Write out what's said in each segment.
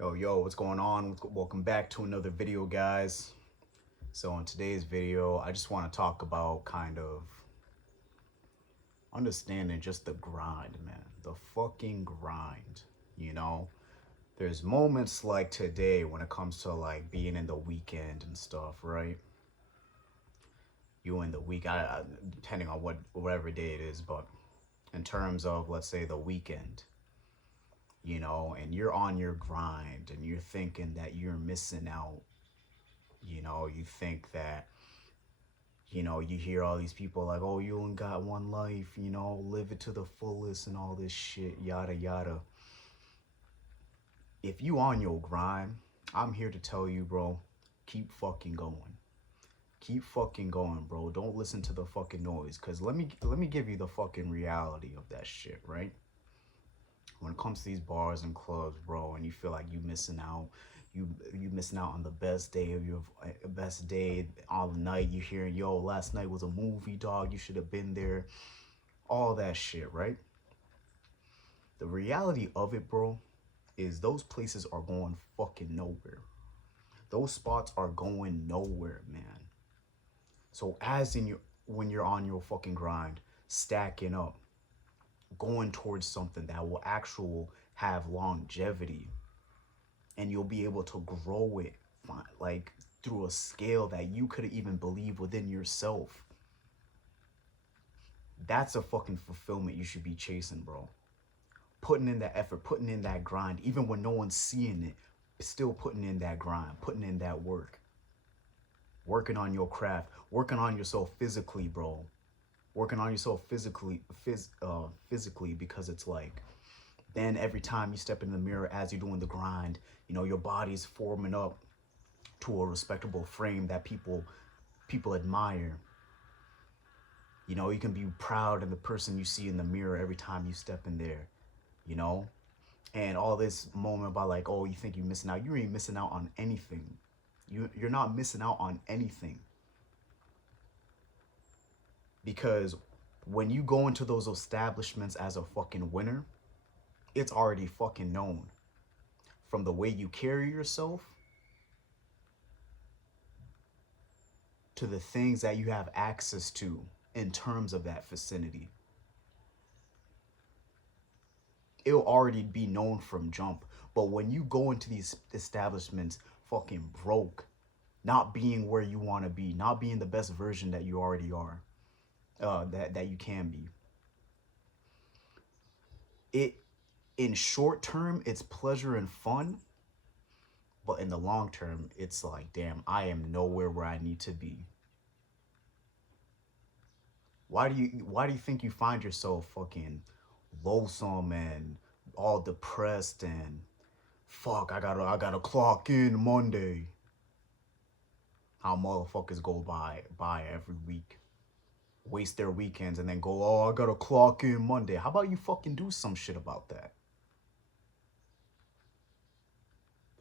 Yo, what's going on? Welcome back to another video, guys. So in today's video, I just want to talk about kind of understanding just the grind, man. The fucking grind, you know? There's moments like today when it comes to like being in the weekend and stuff, right? You in the week, depending on whatever day it is, but in terms of let's say the weekend, and you're on your grind and you're thinking that you're missing out. You think that, you hear all these people like, oh, you only got one life, live it to the fullest and all this shit, yada, yada. If you on your grind, I'm here to tell you, bro, keep fucking going. Keep fucking going, bro. Don't listen to the fucking noise. Cause let me give you the fucking reality of that shit, right? When it comes to these bars and clubs, bro, and you feel like you missing out on the best day of your best day all night. You hearing, yo, last night was a movie, dog. You should have been there. All that shit, right? The reality of it, bro, is those places are going fucking nowhere. Those spots are going nowhere, man. So as in your when you're on your fucking grind, stacking up, going towards something that will actual have longevity, and you'll be able to grow it like through a scale that you could even believe within yourself. That's a fucking fulfillment you should be chasing, bro. Putting in that effort, putting in that grind, even when no one's seeing it, still putting in that grind, putting in that work, working on your craft, working on yourself physically, bro. Working on yourself physically, because it's like, then every time you step in the mirror as you're doing the grind, your body's forming up to a respectable frame that people admire. You can be proud of the person you see in the mirror every time you step in there, you know? And all this moment about like, oh, you think you're missing out. You ain't missing out on anything. You're not missing out on anything. Because when you go into those establishments as a fucking winner, it's already fucking known. From the way you carry yourself to the things that you have access to in terms of that vicinity. It'll already be known from jump. But when you go into these establishments fucking broke, not being where you want to be, not being the best version that you already are, that you can be, it in short term it's pleasure and fun, but in the long term it's like, damn, I am nowhere where I need to be. Why do you think you find yourself fucking loathsome and all depressed and fuck, I gotta clock in Monday? How motherfuckers go by every week, waste their weekends, and then go, oh, I gotta clock in Monday. How about you fucking do some shit about that?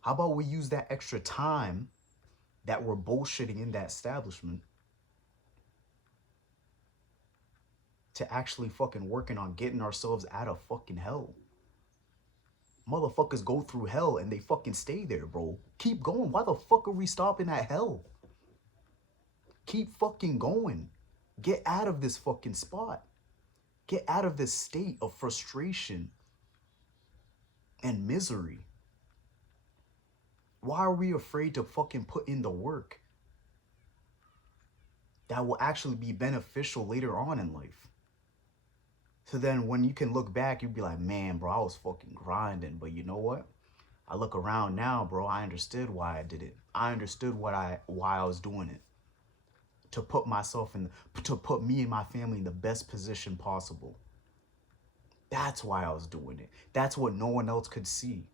How about we use that extra time that we're bullshitting in that establishment to actually fucking working on getting ourselves out of fucking hell? Motherfuckers go through hell and they fucking stay there, bro. Keep going. Why the fuck are we stopping at hell? Keep fucking going. Get out of this fucking spot. Get out of this state of frustration and misery. Why are we afraid to fucking put in the work that will actually be beneficial later on in life? So then when you can look back, you'd be like, man, bro, I was fucking grinding. But you know what? I look around now, bro, I understood why I did it. I understood why I was doing it. To put me and my family in the best position possible. That's why I was doing it. That's what no one else could see.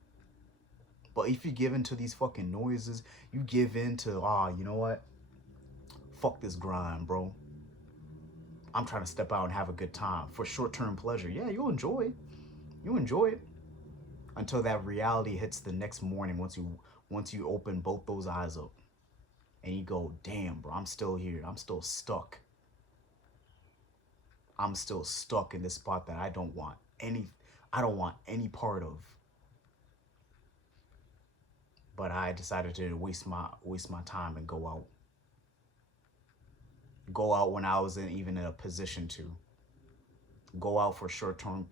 But if you give in to these fucking noises, you give in to, you know what? Fuck this grind, bro. I'm trying to step out and have a good time for short-term pleasure. Yeah, you'll enjoy it. You enjoy it until that reality hits the next morning, once you open both those eyes up and you go, damn, bro, I'm still here. I'm still stuck. I'm still stuck in this spot that I don't want any part of. But I decided to waste my time and go out. Go out when I wasn't even in a position to. Go out for short-term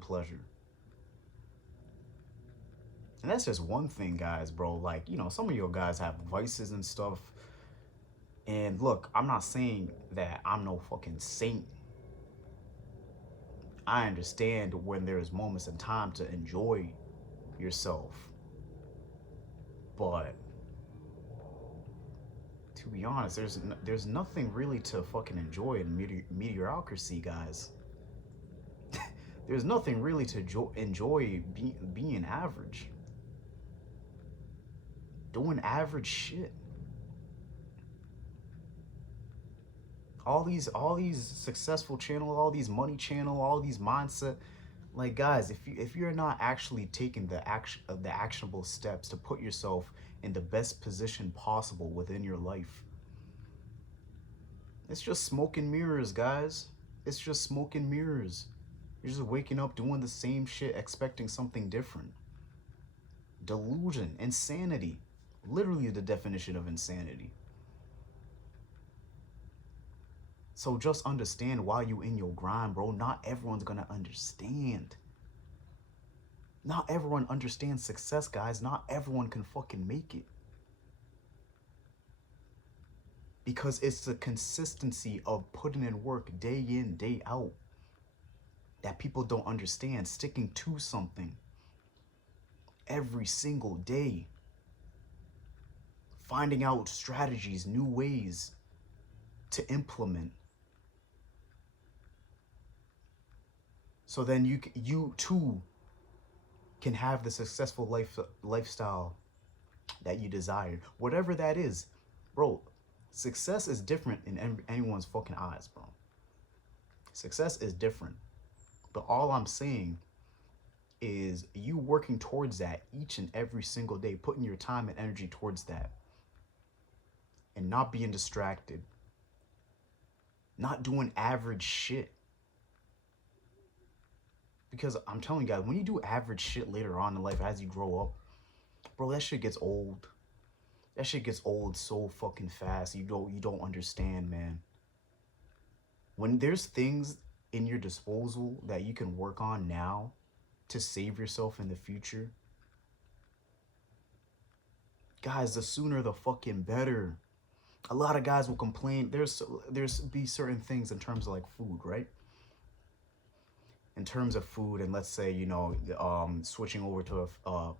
pleasure. And that's just one thing, guys, bro. Like, some of your guys have vices and stuff. And look, I'm not saying that I'm no fucking saint. I understand when there's moments in time to enjoy yourself. But to be honest, there's nothing really to fucking enjoy in mediocrity, guys. There's nothing really to enjoy being average. Doing average shit. All these successful channel, all these money channel, all these mindset, like, guys, if you're not actually taking the actionable steps to put yourself in the best position possible within your life, it's just smoke and mirrors, guys. It's just smoke and mirrors. You're just waking up doing the same shit, expecting something different. Delusion, insanity, literally the definition of insanity. So just understand while you in your grind, bro. Not everyone's gonna understand. Not everyone understands success, guys. Not everyone can fucking make it. Because it's the consistency of putting in work day in, day out that people don't understand. Sticking to something every single day. Finding out strategies, new ways to implement. So then you too can have the successful lifestyle that you desire. Whatever that is, bro. Success is different in anyone's fucking eyes, bro. Success is different. But all I'm saying is you working towards that each and every single day, putting your time and energy towards that, and not being distracted, not doing average shit. Because I'm telling you guys, when you do average shit later on in life as you grow up, bro, that shit gets old. That shit gets old so fucking fast. You don't understand, man. When there's things in your disposal that you can work on now to save yourself in the future, guys, the sooner the fucking better. A lot of guys will complain. There's be certain things in terms of like food, right? In terms of food, and let's say, switching over to a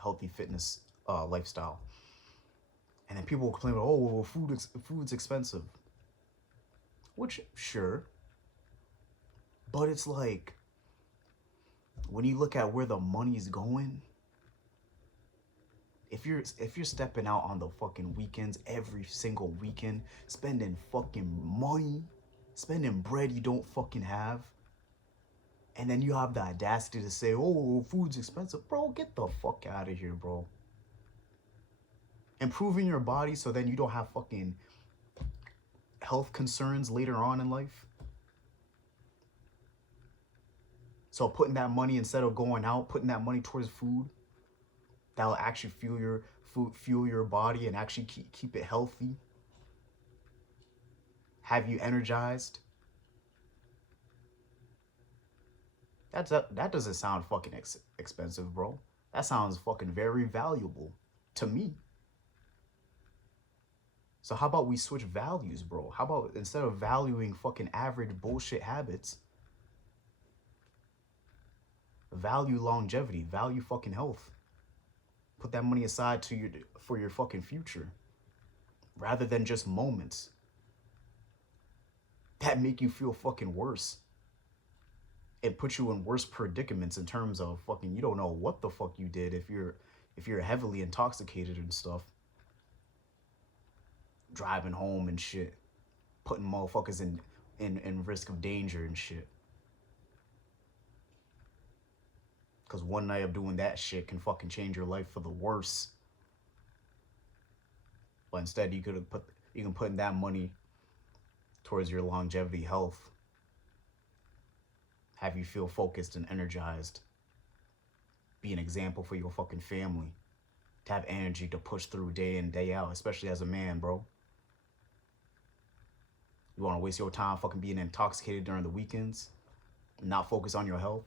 healthy fitness lifestyle, and then people will complain, oh, well, food's expensive, which sure, but it's like when you look at where the money's going, if you're stepping out on the fucking weekends every single weekend, spending fucking money, spending bread you don't fucking have, and then you have the audacity to say, oh, food's expensive. Bro, get the fuck out of here, bro. Improving your body so then you don't have fucking health concerns later on in life. So putting that money, instead of going out, putting that money towards food, that'll actually fuel your body and actually keep it healthy. Have you energized. That doesn't sound fucking expensive, bro. That sounds fucking very valuable to me. So how about we switch values, bro? How about instead of valuing fucking average bullshit habits, value longevity, value fucking health. Put that money aside for your fucking future, rather than just moments that make you feel fucking worse. It puts you in worse predicaments in terms of fucking, you don't know what the fuck you did if you're heavily intoxicated and stuff. Driving home and shit. Putting motherfuckers in risk of danger and shit. Because one night of doing that shit can fucking change your life for the worse. But instead you can put that money towards your longevity, health. Have you feel focused and energized. Be an example for your fucking family. to have energy to push through day in, day out, especially as a man, bro. You want to waste your time fucking being intoxicated during the weekends, not focus on your health,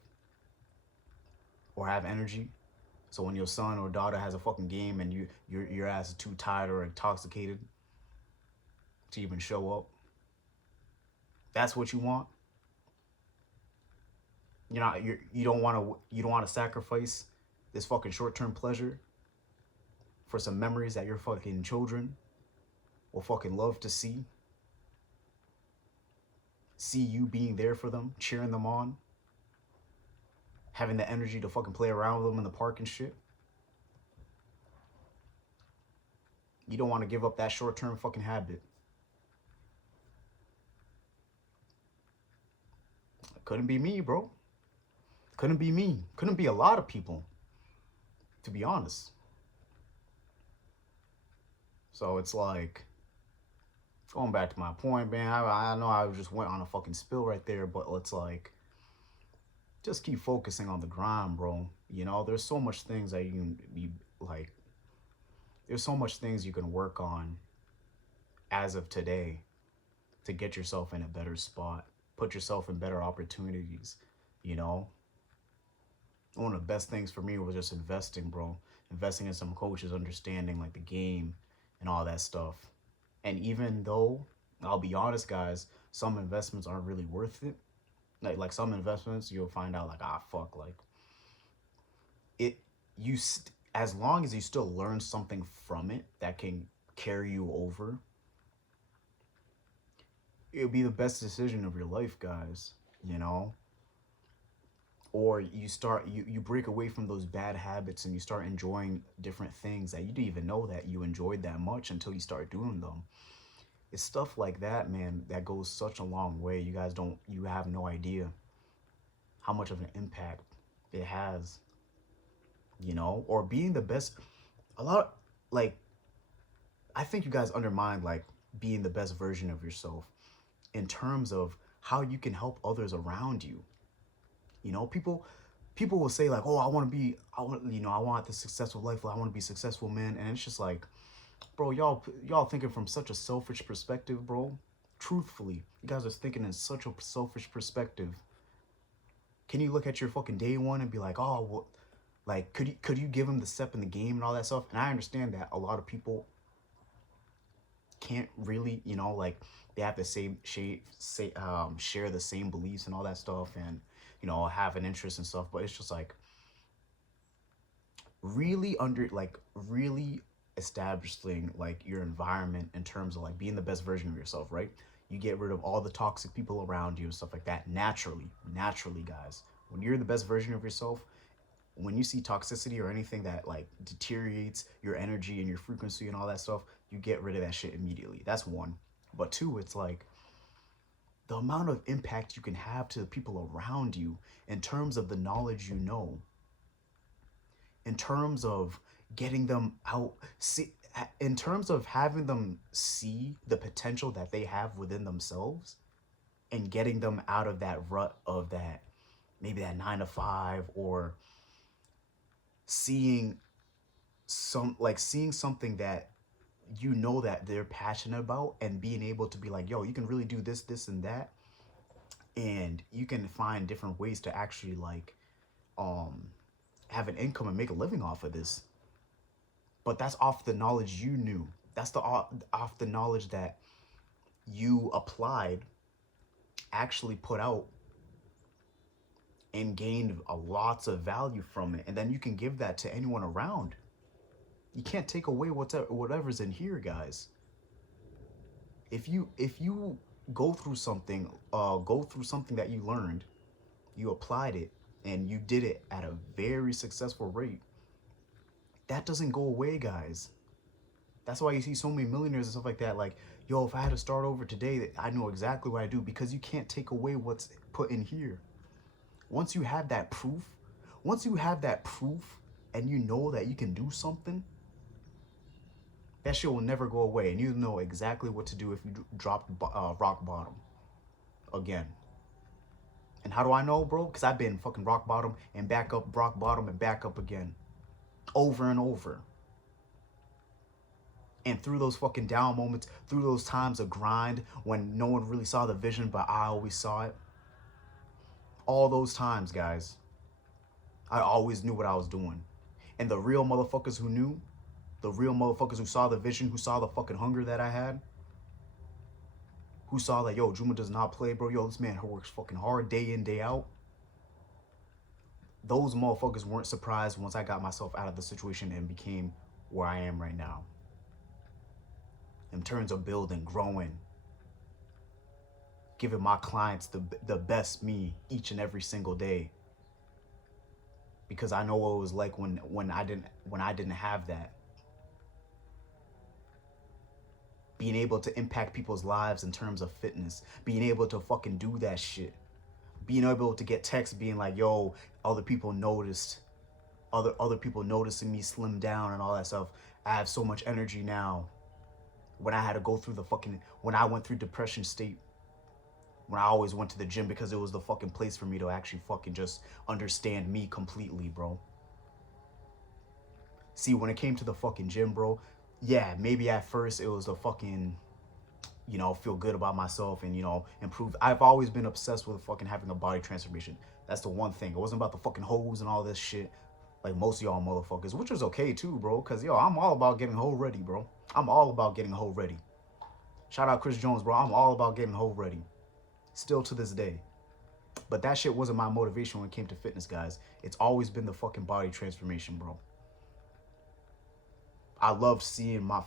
or have energy. So when your son or daughter has a fucking game and your ass is too tired or intoxicated to even show up, that's what you want. You're not you don't want to sacrifice this fucking short-term pleasure for some memories that your fucking children will fucking love to see. See you being there for them, cheering them on, having the energy to fucking play around with them in the park and shit. You don't want to give up that short-term fucking habit. Couldn't be me, bro. Couldn't be me. Couldn't be a lot of people, to be honest. So it's like, going back to my point, man, I know I just went on a fucking spill right there, but it's like, just keep focusing on the grind, bro. You know, there's so much things that you can be like, there's so much things you can work on as of today to get yourself in a better spot, put yourself in better opportunities, you know? One of the best things for me was just investing, bro. Investing in some coaches, understanding like the game and all that stuff. And even though, I'll be honest, guys, some investments aren't really worth it. Like some investments, you'll find out like, ah, fuck, like it. As long as you still learn something from it that can carry you over, it'll be the best decision of your life, guys. You know. Or you break away from those bad habits and you start enjoying different things that you didn't even know that you enjoyed that much until you start doing them. It's stuff like that, man, that goes such a long way. You have no idea how much of an impact it has, you know? Or being the best, a lot, like, I think you guys undermine, like, being the best version of yourself in terms of how you can help others around you. You know, people will say like, oh, I want the successful life. I want to be successful, man. And it's just like, bro, y'all thinking from such a selfish perspective, bro. Truthfully, you guys are thinking in such a selfish perspective. Can you look at your fucking day one and be like, oh, what, like, could you give him the step in the game and all that stuff? And I understand that a lot of people can't really, you know, like they have the share the same beliefs and all that stuff, and you know, have an interest and stuff. But it's just like really establishing like your environment in terms of like being the best version of yourself, right? You get rid of all the toxic people around you and stuff like that naturally, guys. When you're the best version of yourself, when you see toxicity or anything that like deteriorates your energy and your frequency and all that stuff, you get rid of that shit immediately. That's one. But two, it's like the amount of impact you can have to the people around you in terms of the knowledge you know, in terms of getting them out, in terms of having them see the potential that they have within themselves and getting them out of that rut of that, maybe that 9 to 5, or seeing something that you know that they're passionate about and being able to be like, yo, you can really do this and that, and you can find different ways to actually like have an income and make a living off of this. But that's off the knowledge you knew. That's off the knowledge that you applied, actually put out, and gained a lots of value from it. And then you can give that to anyone around. You can't take away whatever's in here, guys. If you go through something that you learned, you applied it, and you did it at a very successful rate, that doesn't go away, guys. That's why you see so many millionaires and stuff like that. Like, yo, if I had to start over today, I know exactly what I do, because you can't take away what's put in here. Once you have that proof, and you know that you can do something, that shit will never go away, and you know exactly what to do if you drop rock bottom again. And how do I know, bro? Because I've been fucking rock bottom and back up, rock bottom and back up again, over and over. And through those fucking down moments, through those times of grind when no one really saw the vision, but I always saw it, all those times, guys, I always knew what I was doing. And the real motherfuckers who knew, the real motherfuckers who saw the vision, who saw the fucking hunger that I had, who saw that, yo, Juma does not play, bro. Yo, this man works fucking hard day in, day out. Those motherfuckers weren't surprised once I got myself out of the situation and became where I am right now. In terms of building, growing, giving my clients the best me each and every single day. Because I know what it was like when I didn't have that. Being able to impact people's lives in terms of fitness, being able to fucking do that shit, being able to get texts being like, yo, other people noticed, other people noticing me slim down and all that stuff. I have so much energy now. When I had to go through when I went through depression state, when I always went to the gym because it was the fucking place for me to actually fucking just understand me completely, bro. See, when it came to the fucking gym, bro, yeah, maybe at first it was the fucking, feel good about myself and, improve. I've always been obsessed with fucking having a body transformation. That's the one thing. It wasn't about the fucking hoes and all this shit like most of y'all motherfuckers, which was okay too, bro. Cause yo, I'm all about getting hoe ready, bro. I'm all about getting hoe ready. Shout out Chris Jones, bro. I'm all about getting hoe ready. Still to this day. But that shit wasn't my motivation when it came to fitness, guys. It's always been the fucking body transformation, bro. I love seeing my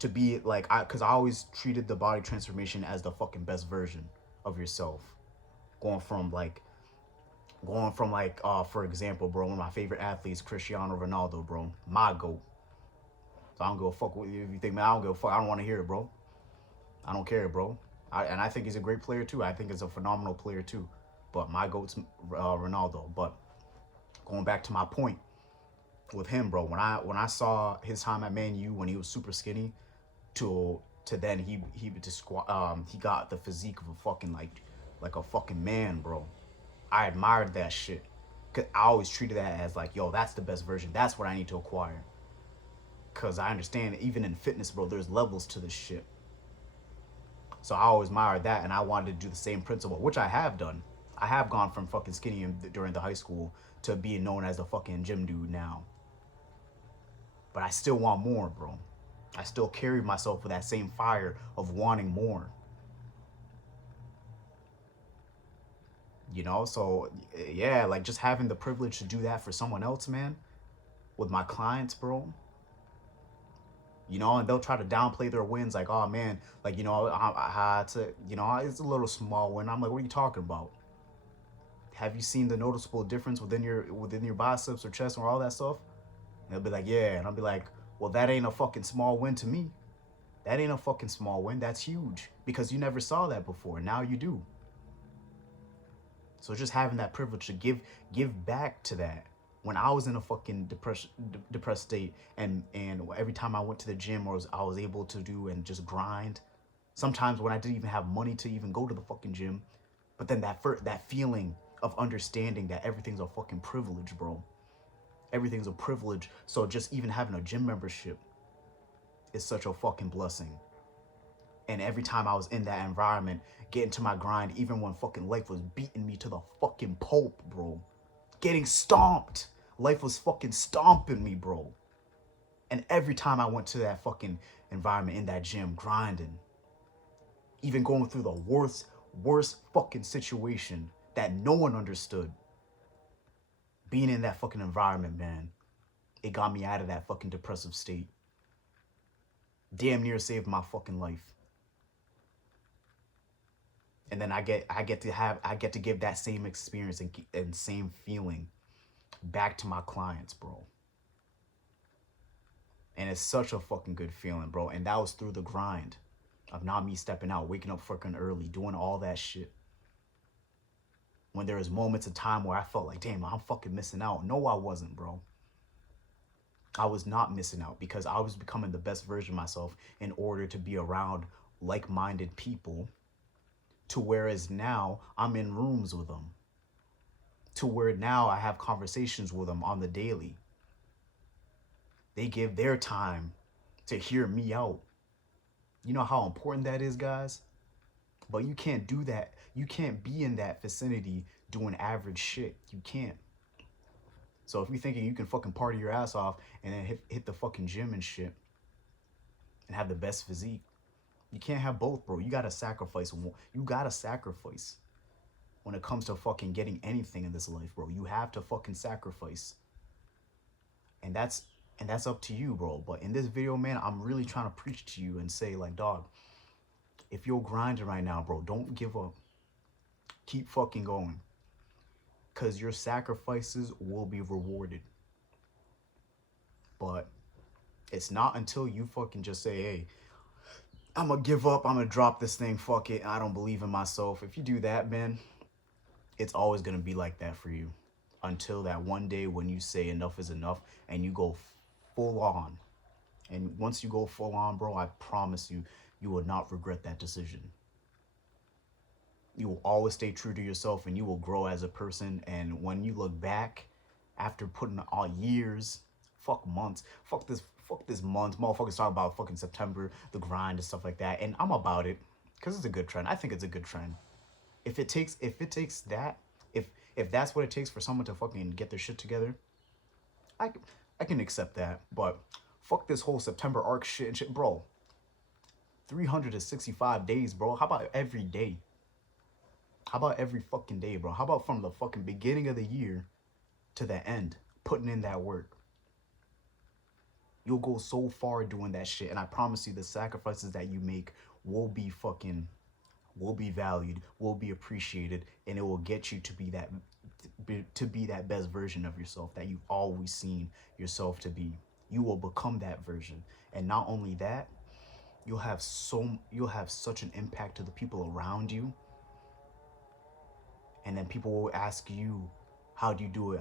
to be like, cause I always treated the body transformation as the fucking best version of yourself. Going from for example, bro, one of my favorite athletes, Cristiano Ronaldo, bro, my GOAT. So I don't give a fuck what you think, man. I don't give a fuck. I don't want to hear it, bro. I don't care, bro. I think he's a great player too. I think he's a phenomenal player too. But my GOAT's Ronaldo. But going back to my point with him, bro, when I saw his time at Man U when he was super skinny, to then he got the physique of a fucking like a fucking man, bro. I admired that shit. Cause I always treated that as like, yo, that's the best version. That's what I need to acquire. Cause I understand even in fitness, bro, there's levels to this shit. So I always admired that, and I wanted to do the same principle, which I have done. I have gone from fucking skinny during the high school to being known as the fucking gym dude now. But I still want more, bro. I still carry myself with that same fire of wanting more. So yeah, like just having the privilege to do that for someone else, man, with my clients, bro. And they'll try to downplay their wins, like, oh man, like, I had to, it's a little small win. I'm like, what are you talking about? Have you seen the noticeable difference within your biceps or chest or all that stuff? And they'll be like, yeah. And I'll be like, well, that ain't a fucking small win to me. That ain't a fucking small win. That's huge because you never saw that before. Now you do. So just having that privilege to give back to that. When I was in a fucking depressed state, and every time I went to the gym or I was able to do and just grind, sometimes when I didn't even have money to even go to the fucking gym, but then that feeling of understanding that everything's a fucking privilege, bro. Everything's a privilege. So just even having a gym membership is such a fucking blessing. And every time I was in that environment, getting to my grind, even when fucking life was beating me to the fucking pulp, bro. Getting stomped. Life was fucking stomping me, bro. And every time I went to that fucking environment in that gym, grinding, even going through the worst fucking situation that no one understood, being in that fucking environment, man, it got me out of that fucking depressive state. Damn near saved my fucking life. And then I get to give that same experience and same feeling back to my clients, bro. And it's such a fucking good feeling, bro. And that was through the grind of not me stepping out, waking up fucking early, doing all that shit. When there was moments of time where I felt like, damn, I'm fucking missing out. No, I wasn't, bro. I was not missing out because I was becoming the best version of myself in order to be around like-minded people, to whereas now I'm in rooms with them, to where now I have conversations with them on the daily. They give their time to hear me out. You know how important that is, guys? But you can't do that. You can't be in that vicinity doing average shit. You can't. So if you're thinking you can fucking party your ass off and then hit the fucking gym and shit and have the best physique, you can't have both, bro. You gotta sacrifice. You gotta sacrifice when it comes to fucking getting anything in this life, bro. You have to fucking sacrifice. And that's up to you, bro. But in this video, man, I'm really trying to preach to you and say, like, dog, if you're grinding right now, bro, don't give up. Keep fucking going. Because your sacrifices will be rewarded. But it's not until you fucking just say, hey, I'm going to give up. I'm going to drop this thing. Fuck it. I don't believe in myself. If you do that, man, it's always going to be like that for you. Until that one day when you say enough is enough and you go full on. And once you go full on, bro, I promise you, you will not regret that decision. You will always stay true to yourself and you will grow as a person. And when you look back after putting all years, fuck months, fuck this month, motherfuckers talk about fucking September, the grind and stuff like that. And I'm about it because it's a good trend. I think it's a good trend. If it takes that, if that's what it takes for someone to fucking get their shit together, I can accept that. But fuck this whole September arc shit, bro. 365 days, bro. How about every day? How about every fucking day, bro? How about from the fucking beginning of the year to the end, putting in that work? You'll go so far doing that shit, and I promise you the sacrifices that you make will be valued, will be appreciated, and it will get you to be that best version of yourself that you've always seen yourself to be. You will become that version. And not only that, you'll have such an impact to the people around you. And then people will ask you, how do you do it?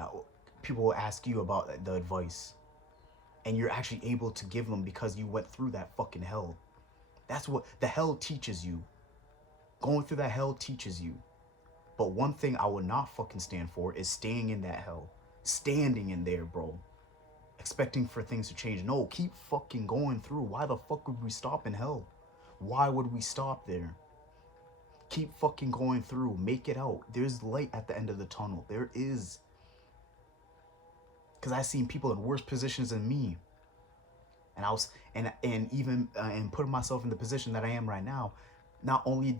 People will ask you about the advice. And you're actually able to give them because you went through that fucking hell. That's what the hell teaches you. Going through that hell teaches you. But one thing I would not fucking stand for is staying in that hell. Standing in there, bro. Expecting for things to change. No, keep fucking going through. Why the fuck would we stop in hell? Why would we stop there? Keep fucking going through. Make it out. There's light at the end of the tunnel. There is. Because I've seen people in worse positions than me. And I was, and even putting myself in the position that I am right now, not only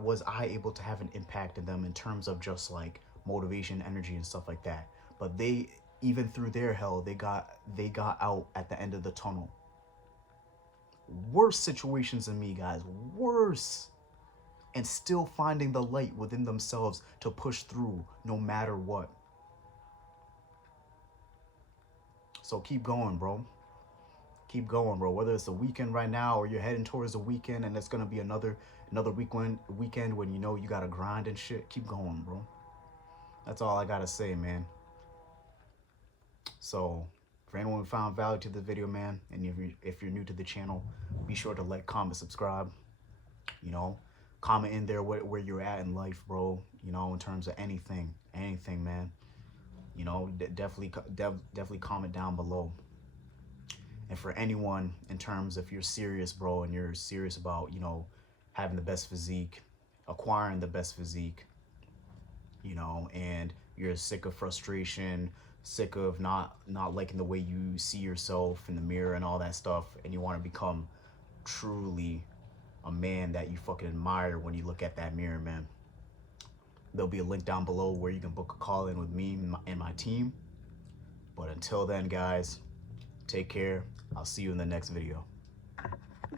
was I able to have an impact in them in terms of just like motivation, energy, and stuff like that, but they, even through their hell, they got out at the end of the tunnel. Worse situations than me, guys. Worse. And still finding the light within themselves to push through no matter what. So keep going, bro. Keep going, bro. Whether it's the weekend right now or you're heading towards the weekend and it's gonna be another weekend when you know you gotta grind and shit, keep going, bro. That's all I gotta say, man. So for anyone who found value to the video, man, and if you're new to the channel, be sure to like, comment, subscribe. You know, comment in there where you're at in life, bro. You know, in terms of anything, man. You know, definitely comment down below. And for anyone, in terms if you're serious, bro, and you're serious about, you know, having the best physique, acquiring the best physique, you know, and you're sick of frustration, sick of not liking the way you see yourself in the mirror and all that stuff, and you want to become truly a man that you fucking admire when you look at that mirror, man, there'll be a link down below where you can book a call in with me and my team. But until then, guys, take care. I'll see you in the next video.